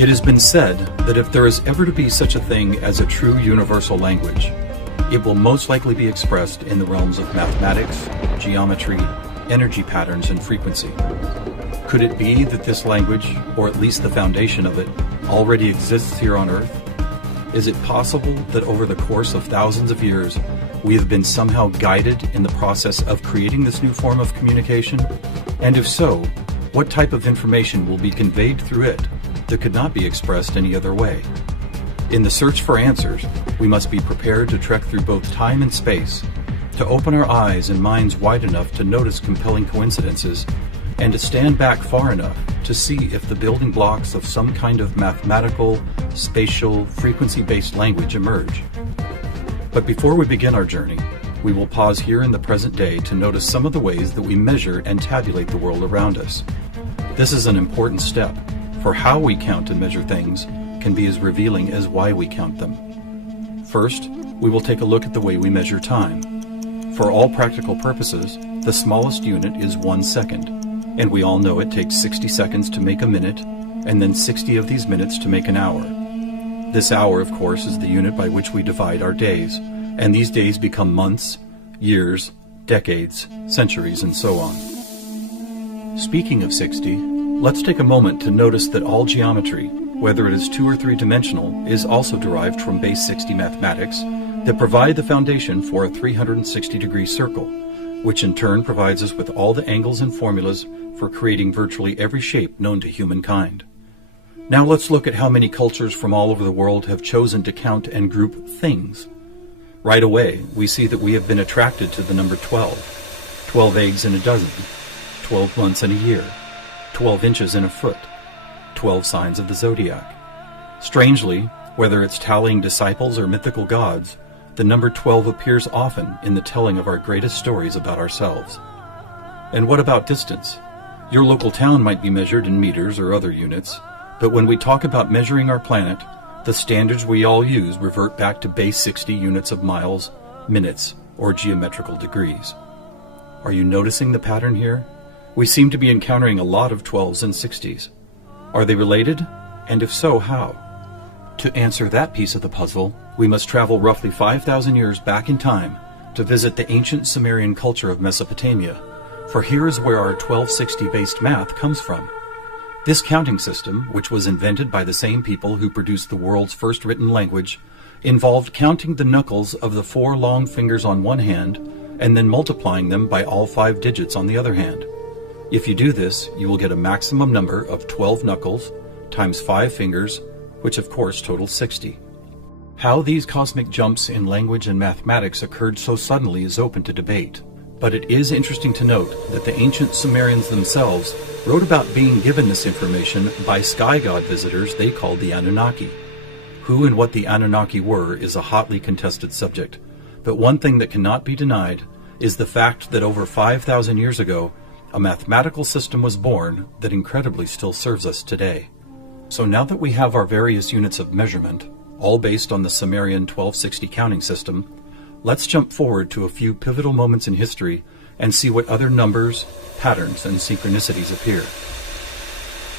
It has been said that if there is ever to be such a thing as a true universal language, it will most likely be expressed in the realms of mathematics, geometry, energy patterns, and frequency. Could it be that this language, or at least the foundation of it, already exists here on Earth? Is it possible that over the course of thousands of years, we have been somehow guided in the process of creating this new form of communication? And if so, what type of information will be conveyed through it that could not be expressed any other way? In the search for answers, we must be prepared to trek through both time and space, to open our eyes and minds wide enough to notice compelling coincidences, and to stand back far enough to see if the building blocks of some kind of mathematical, spatial, frequency-based language emerge. But before we begin our journey, we will pause here in the present day to notice some of the ways that we measure and tabulate the world around us. This is an important step, for how we count and measure things can be as revealing as why we count them. First, we will take a look at the way we measure time. For all practical purposes, the smallest unit is 1 second, and we all know it takes 60 seconds to make a minute, and then 60 of these minutes to make an hour. This hour, of course, is the unit by which we divide our days, and these days become months, years, decades, centuries, and so on. Speaking of 60, let's take a moment to notice that all geometry, whether it is 2 or 3 dimensional, is also derived from base 60 mathematics that provide the foundation for a 360-degree circle, which in turn provides us with all the angles and formulas for creating virtually every shape known to humankind. Now let's look at how many cultures from all over the world have chosen to count and group things. Right away, we see that we have been attracted to the number 12. 12 eggs in a dozen, 12 months in a year, 12 inches in a foot, 12 signs of the zodiac. Strangely, whether it's tallying disciples or mythical gods, the number 12 appears often in the telling of our greatest stories about ourselves. And what about distance? Your local town might be measured in meters or other units, but when we talk about measuring our planet, the standards we all use revert back to base 60 units of miles, minutes, or geometrical degrees. Are you noticing the pattern here? We seem to be encountering a lot of 12s and 60s. Are they related? And if so, how? To answer that piece of the puzzle, we must travel roughly 5,000 years back in time to visit the ancient Sumerian culture of Mesopotamia, for here is where our 1260-based math comes from. This counting system, which was invented by the same people who produced the world's first written language, involved counting the knuckles of the 4 long fingers on one hand and then multiplying them by all 5 digits on the other hand. If you do this, you will get a maximum number of 12 knuckles times 5 fingers, which of course totals 60. How these cosmic jumps in language and mathematics occurred so suddenly is open to debate, but it is interesting to note that the ancient Sumerians themselves wrote about being given this information by sky god visitors they called the Anunnaki. Who and what the Anunnaki were is a hotly contested subject, but one thing that cannot be denied is the fact that over 5,000 years ago, a mathematical system was born that incredibly still serves us today. So now that we have our various units of measurement, all based on the Sumerian 1260 counting system, let's jump forward to a few pivotal moments in history and see what other numbers, patterns, and synchronicities appear.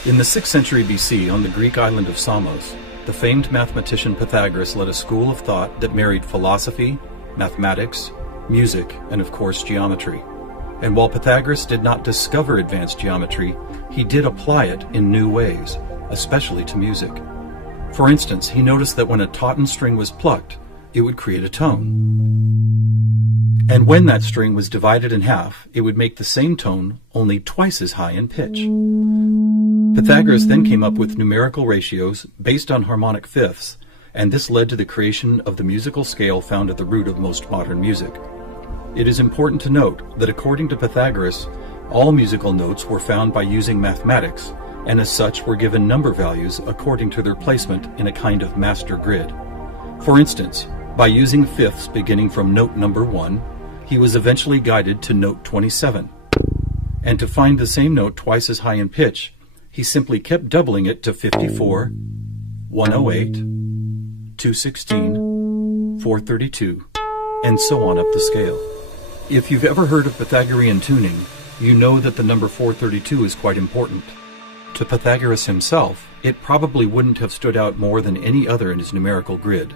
In the 6th century BC, on the Greek island of Samos, the famed mathematician Pythagoras led a school of thought that married philosophy, mathematics, music, and of course geometry. And while Pythagoras did not discover advanced geometry, he did apply it in new ways, especially to music. For instance, he noticed that when a tauten string was plucked, it would create a tone. And when that string was divided in half, it would make the same tone only twice as high in pitch. Pythagoras then came up with numerical ratios based on harmonic fifths, and this led to the creation of the musical scale found at the root of most modern music. It is important to note that according to Pythagoras, all musical notes were found by using mathematics, and as such were given number values according to their placement in a kind of master grid. For instance, by using fifths beginning from note number 1, he was eventually guided to note 27. And to find the same note twice as high in pitch, he simply kept doubling it to 54, 108, 216, 432, and so on up the scale. If you've ever heard of Pythagorean tuning, you know that the number 432 is quite important. To Pythagoras himself, it probably wouldn't have stood out more than any other in his numerical grid.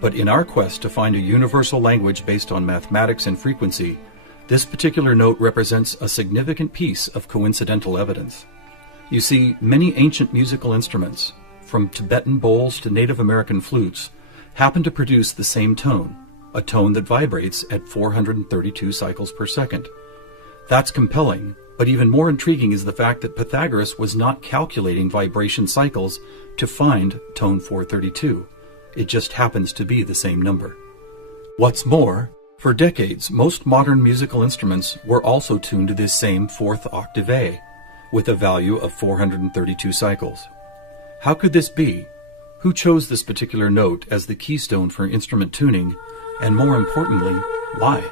But in our quest to find a universal language based on mathematics and frequency, this particular note represents a significant piece of coincidental evidence. You see, many ancient musical instruments, from Tibetan bowls to Native American flutes, happen to produce the same tone, a tone that vibrates at 432 cycles per second. That's compelling, but even more intriguing is the fact that Pythagoras was not calculating vibration cycles to find tone 432. It just happens to be the same number. What's more, for decades, most modern musical instruments were also tuned to this same fourth octave A, with a value of 432 cycles. How could this be? Who chose this particular note as the keystone for instrument tuning, and more importantly, why?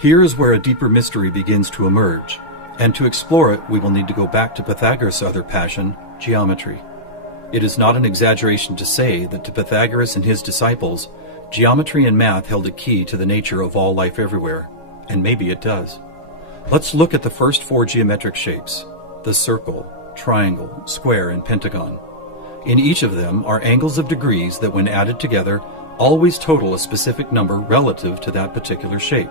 Here is where a deeper mystery begins to emerge, and to explore it, we will need to go back to Pythagoras' other passion, geometry. It is not an exaggeration to say that to Pythagoras and his disciples, geometry and math held a key to the nature of all life everywhere, and maybe it does. Let's look at the first four geometric shapes, the circle, triangle, square, and pentagon. In each of them are angles of degrees that, when added together, always total a specific number relative to that particular shape.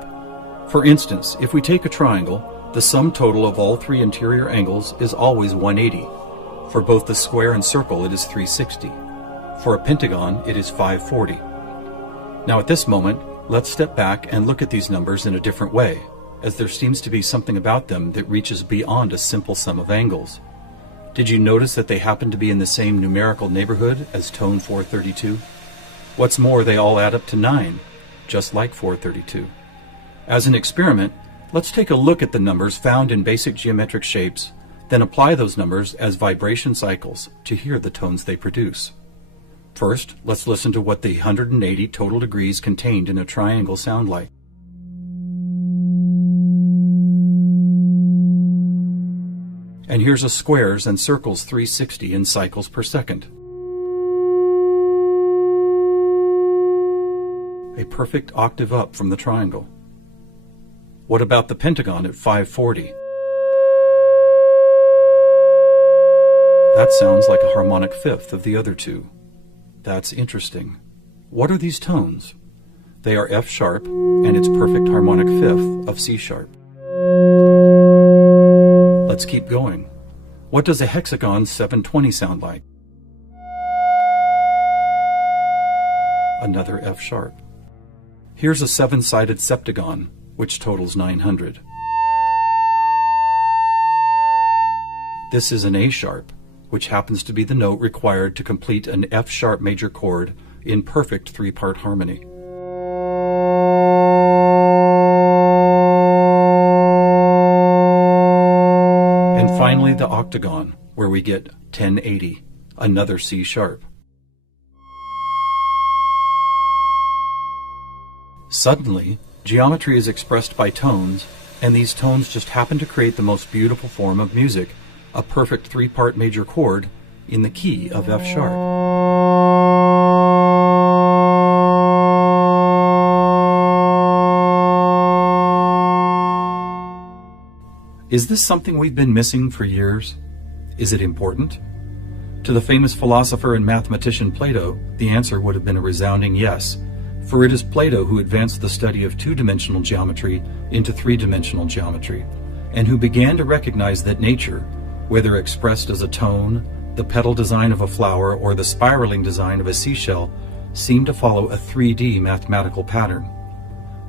For instance, if we take a triangle, the sum total of all three interior angles is always 180. For both the square and circle, it is 360. For a pentagon, it is 540. Now at this moment, let's step back and look at these numbers in a different way, as there seems to be something about them that reaches beyond a simple sum of angles. Did you notice that they happen to be in the same numerical neighborhood as tone 432? What's more, they all add up to 9, just like 432. As an experiment, let's take a look at the numbers found in basic geometric shapes, then apply those numbers as vibration cycles to hear the tones they produce. First, let's listen to what the 180 total degrees contained in a triangle sound like. And here's a squares and circles 360 in cycles per second. A perfect octave up from the triangle. What about the pentagon at 540? That sounds like a harmonic fifth of the other two. That's interesting. What are these tones? They are F sharp and its perfect harmonic fifth of C sharp. Let's keep going. What does a hexagon 720 sound like? Another F sharp. Here's a seven-sided septagon, which totals 900. This is an A sharp, which happens to be the note required to complete an F sharp major chord in perfect three-part harmony. And finally the octagon, where we get 1080, another C sharp. Suddenly, geometry is expressed by tones, and these tones just happen to create the most beautiful form of music, a perfect three-part major chord in the key of F sharp. Is this something we've been missing for years? Is it important? To the famous philosopher and mathematician Plato, the answer would have been a resounding yes, for it is Plato who advanced the study of two-dimensional geometry into three-dimensional geometry, and who began to recognize that nature, whether expressed as a tone, the petal design of a flower, or the spiraling design of a seashell, seemed to follow a 3D mathematical pattern.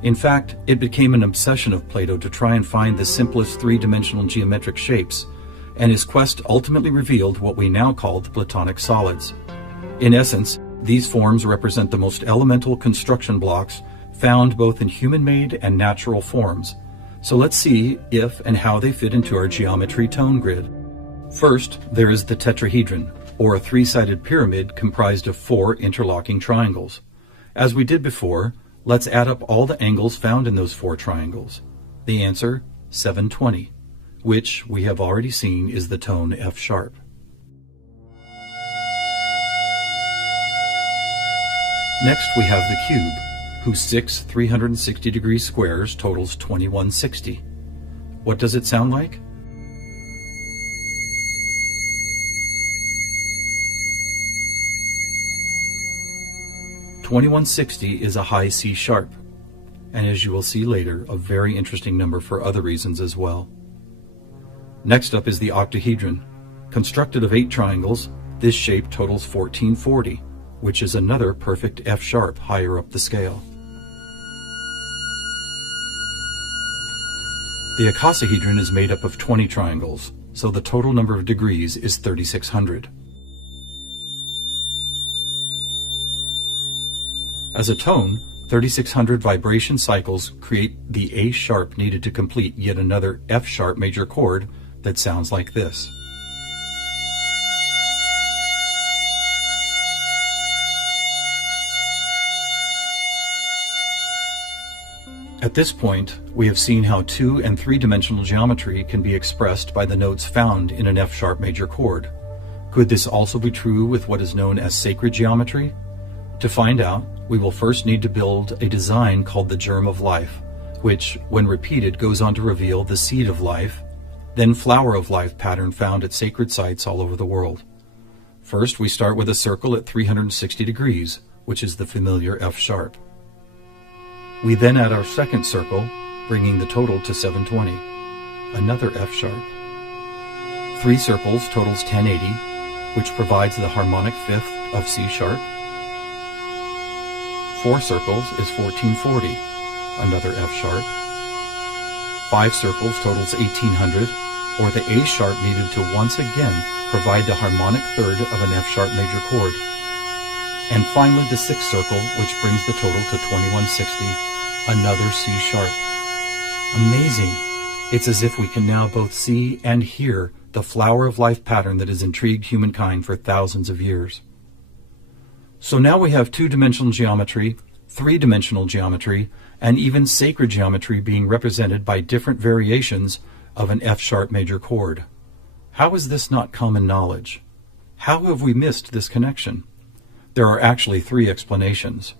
In fact, it became an obsession of Plato to try and find the simplest three-dimensional geometric shapes, and his quest ultimately revealed what we now call the Platonic solids. In essence, these forms represent the most elemental construction blocks found both in human-made and natural forms. So let's see if and how they fit into our geometry tone grid. First, there is the tetrahedron, or a three-sided pyramid comprised of four interlocking triangles. As we did before, let's add up all the angles found in those four triangles. The answer, 720, which we have already seen is the tone F sharp. Next, we have the cube, whose six 360-degree squares totals 2160. What does it sound like? 2160 is a high C sharp, and as you will see later, a very interesting number for other reasons as well. Next up is the octahedron. Constructed of 8 triangles, this shape totals 1440, which is another perfect F sharp higher up the scale. The icosahedron is made up of 20 triangles, so the total number of degrees is 3600. As a tone, 3600 vibration cycles create the A sharp needed to complete yet another F sharp major chord that sounds like this. At this point, we have seen how 2- and 3-dimensional geometry can be expressed by the notes found in an F sharp major chord. Could this also be true with what is known as sacred geometry? To find out, we will first need to build a design called the germ of life, which, when repeated, goes on to reveal the seed of life, then flower of life pattern found at sacred sites all over the world. First, we start with a circle at 360 degrees, which is the familiar F sharp. We then add our second circle, bringing the total to 720, another F sharp. 3 circles totals 1080, which provides the harmonic fifth of C sharp. 4 circles is 1440, another F sharp. 5 circles totals 1800, or the A sharp needed to once again provide the harmonic third of an F sharp major chord. And finally the 6th circle, which brings the total to 2160, another C sharp. Amazing! It's as if we can now both see and hear the flower of life pattern that has intrigued humankind for thousands of years. So now we have 2-dimensional geometry, 3-dimensional geometry, and even sacred geometry being represented by different variations of an F sharp major chord. How is this not common knowledge? How have we missed this connection? There are actually 3 explanations.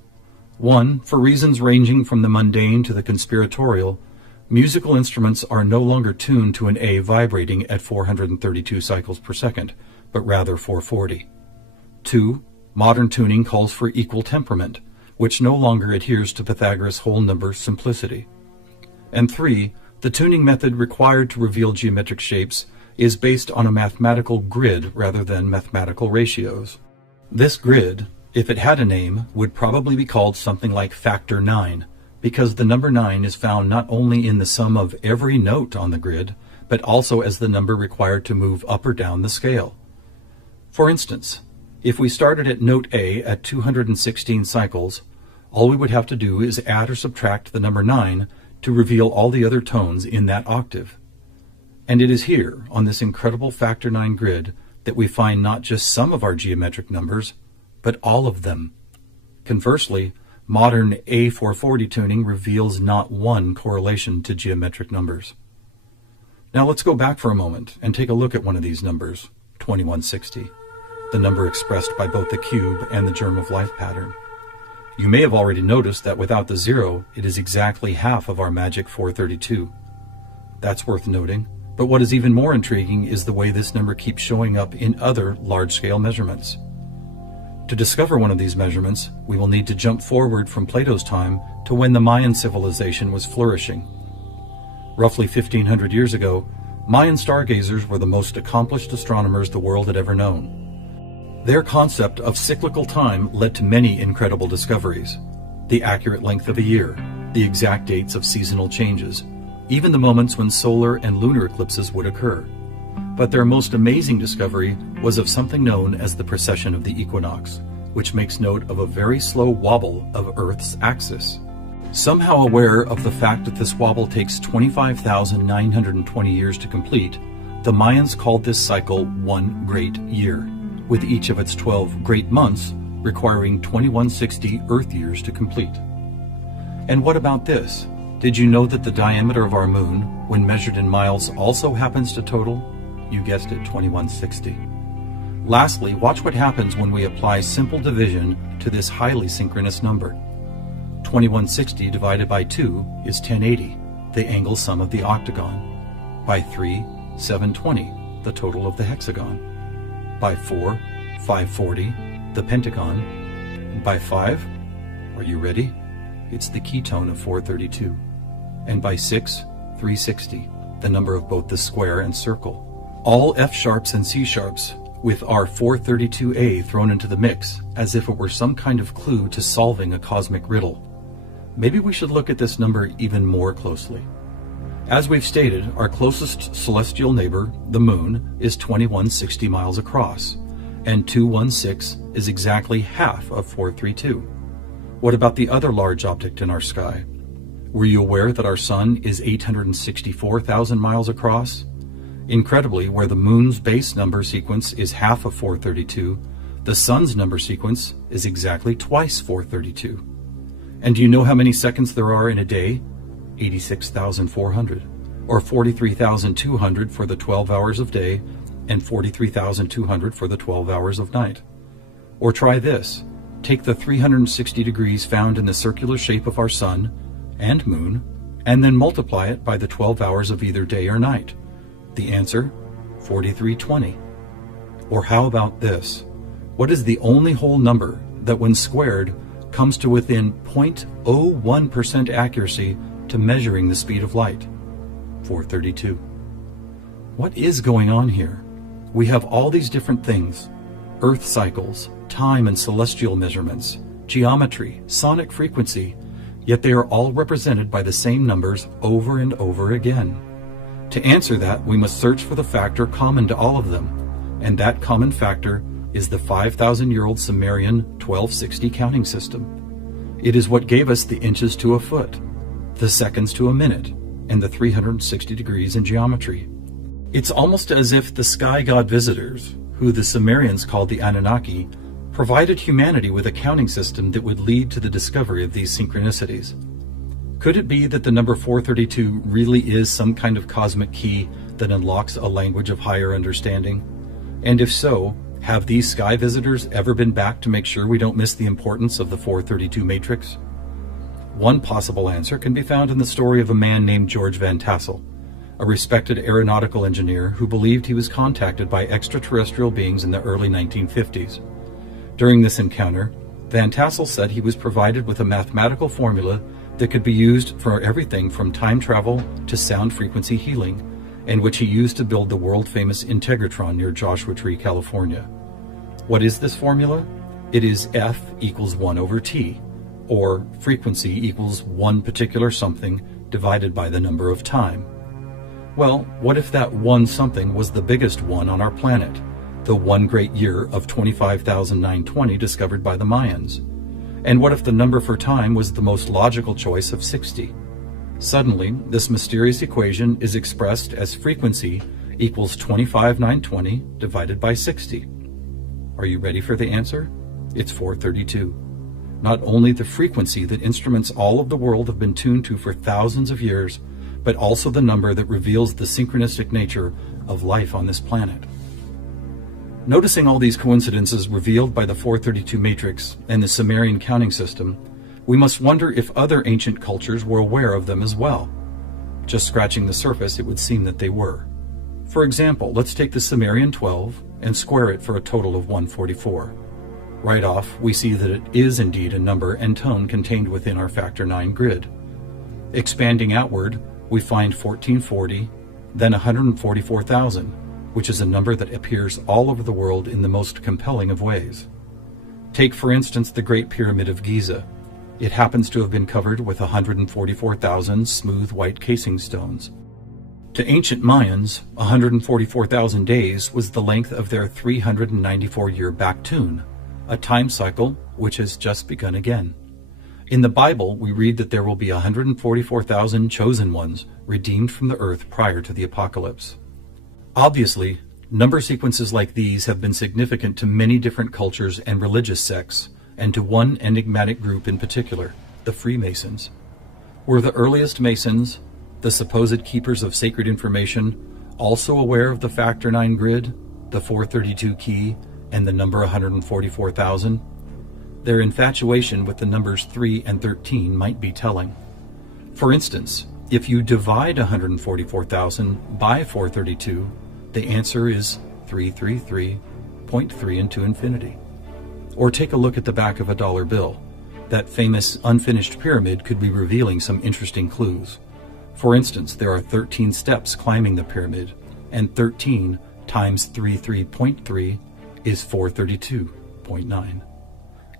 1, for reasons ranging from the mundane to the conspiratorial, musical instruments are no longer tuned to an A vibrating at 432 cycles per second, but rather 440. 2, modern tuning calls for equal temperament, which no longer adheres to Pythagoras' whole number simplicity. And 3, the tuning method required to reveal geometric shapes is based on a mathematical grid rather than mathematical ratios. This grid, if it had a name, would probably be called something like factor 9, because the number 9 is found not only in the sum of every note on the grid, but also as the number required to move up or down the scale. For instance, if we started at note A at 216 cycles, all we would have to do is add or subtract the number 9 to reveal all the other tones in that octave. And it is here, on this incredible factor 9 grid, that we find not just some of our geometric numbers, but all of them. Conversely, modern A440 tuning reveals not one correlation to geometric numbers. Now let's go back for a moment and take a look at one of these numbers, 2160, the number expressed by both the cube and the germ of life pattern. You may have already noticed that without the 0, it is exactly half of our magic 432. That's worth noting, but what is even more intriguing is the way this number keeps showing up in other large-scale measurements. To discover one of these measurements, we will need to jump forward from Plato's time to when the Mayan civilization was flourishing. Roughly 1500 years ago, Mayan stargazers were the most accomplished astronomers the world had ever known. Their concept of cyclical time led to many incredible discoveries: the accurate length of a year, the exact dates of seasonal changes, even the moments when solar and lunar eclipses would occur. But their most amazing discovery was of something known as the precession of the equinox, which makes note of a very slow wobble of Earth's axis. Somehow aware of the fact that this wobble takes 25,920 years to complete, the Mayans called this cycle one great year, with each of its 12 great months requiring 2160 Earth years to complete. And what about this? Did you know that the diameter of our moon, when measured in miles, also happens to total, you guessed it, 2160? Lastly, watch what happens when we apply simple division to this highly synchronous number. 2160 divided by 2 is 1080, the angle sum of the octagon. By 3, 720, the total of the hexagon. By 4, 540, the pentagon. And by 5, Are you ready? It's the ketone of 432. And by 6, 360, the number of both the square and circle. All F sharps and C sharps, with our 432A thrown into the mix, as if it were some kind of clue to solving a cosmic riddle. Maybe we should look at this number even more closely. As we've stated, our closest celestial neighbor, the Moon, is 2160 miles across, and 216 is exactly half of 432. What about the other large object in our sky? Were you aware that our Sun is 864,000 miles across? Incredibly, where the Moon's base number sequence is half of 432, the Sun's number sequence is exactly twice 432. And do you know how many seconds there are in a day? 86,400, or 43,200 for the 12 hours of day, and 43,200 for the 12 hours of night. Or try this. Take the 360 degrees found in the circular shape of our Sun and Moon, and then multiply it by the 12 hours of either day or night. The answer, 4320. Or how about this? What is the only whole number that when squared comes to within 0.01% accuracy to measuring the speed of light? 432. What is going on here? We have all these different things: Earth cycles, time and celestial measurements, geometry, sonic frequency, yet they are all represented by the same numbers over and over again. To answer that, we must search for the factor common to all of them, and that common factor is the 5,000-year-old Sumerian 1260 counting system. It is what gave us the inches to a foot, the seconds to a minute, and the 360 degrees in geometry. It's almost as if the sky god visitors, who the Sumerians called the Anunnaki, provided humanity with a counting system that would lead to the discovery of these synchronicities. Could it be that the number 432 really is some kind of cosmic key that unlocks a language of higher understanding? And if so, have these sky visitors ever been back to make sure we don't miss the importance of the 432 matrix? One possible answer can be found in the story of a man named George Van Tassel, a respected aeronautical engineer who believed he was contacted by extraterrestrial beings in the early 1950s. During this encounter, Van Tassel said he was provided with a mathematical formula that could be used for everything from time travel to sound frequency healing, and which he used to build the world-famous Integratron near Joshua Tree, California. What is this formula? It is F equals 1 over T, or frequency equals one particular something divided by the number of time. Well, what if that one something was the biggest one on our planet, the one great year of 25,920 discovered by the Mayans? And what if the number for time was the most logical choice of 60? Suddenly, this mysterious equation is expressed as frequency equals 25,920 divided by 60. Are you ready for the answer? It's 432. Not only the frequency that instruments all of the world have been tuned to for thousands of years, but also the number that reveals the synchronistic nature of life on this planet. Noticing all these coincidences revealed by the 432 matrix and the Sumerian counting system, we must wonder if other ancient cultures were aware of them as well. Just scratching the surface, it would seem that they were. For example, let's take the Sumerian 12 and square it for a total of 144. Right off, we see that it is indeed a number and tone contained within our factor 9 grid. Expanding outward, we find 1440, then 144,000, which is a number that appears all over the world in the most compelling of ways. Take, for instance, the Great Pyramid of Giza. It happens to have been covered with 144,000 smooth white casing stones. To ancient Mayans, 144,000 days was the length of their 394-year back tune, a time cycle which has just begun again. In the Bible, we read that there will be 144,000 chosen ones redeemed from the earth prior to the apocalypse. Obviously, number sequences like these have been significant to many different cultures and religious sects, and to one enigmatic group in particular, the Freemasons. Were the earliest Masons, the supposed keepers of sacred information, also aware of the factor 9 grid, the 432 key, and the number 144,000? Their infatuation with the numbers 3 and 13 might be telling. For instance, if you divide 144,000 by 432, the answer is 333.3 into infinity. Or take a look at the back of a dollar bill. That famous unfinished pyramid could be revealing some interesting clues. For instance, there are 13 steps climbing the pyramid, and 13 times 33.3 is 432.9.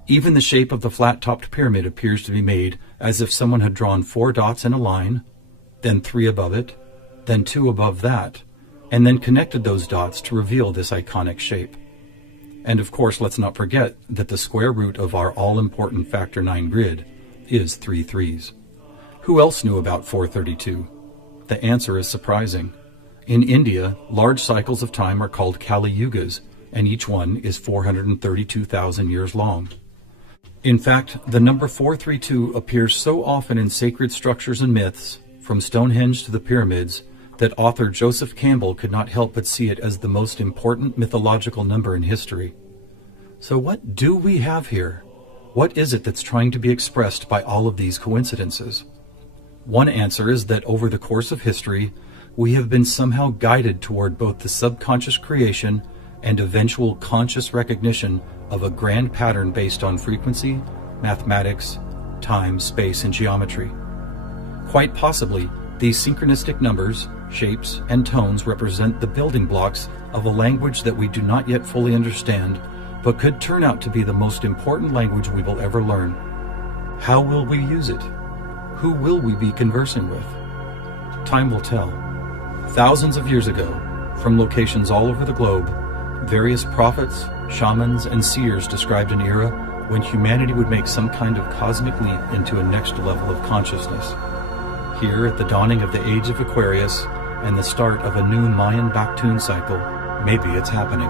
Even the shape of the flat-topped pyramid appears to be made as if someone had drawn 4 dots in a line, then 3 above it, then 2 above that, and then connected those dots to reveal this iconic shape. And of course, let's not forget that the square root of our all-important factor 9 grid is 3 threes. Who else knew about 432? The answer is surprising. In India, large cycles of time are called Kali Yugas, and each one is 432,000 years long. In fact, the number 432 appears so often in sacred structures and myths, from Stonehenge to the pyramids, that author Joseph Campbell could not help but see it as the most important mythological number in history. So what do we have here? What is it that's trying to be expressed by all of these coincidences? One answer is that over the course of history, we have been somehow guided toward both the subconscious creation and eventual conscious recognition of a grand pattern based on frequency, mathematics, time, space, and geometry. Quite possibly, these synchronistic numbers, shapes, and tones represent the building blocks of a language that we do not yet fully understand, but could turn out to be the most important language we will ever learn. How will we use it? Who will we be conversing with? Time will tell. Thousands of years ago, from locations all over the globe, various prophets, shamans, and seers described an era when humanity would make some kind of cosmic leap into a next level of consciousness. Here, at the dawning of the age of Aquarius and the start of a new Mayan Baktun cycle, maybe it's happening.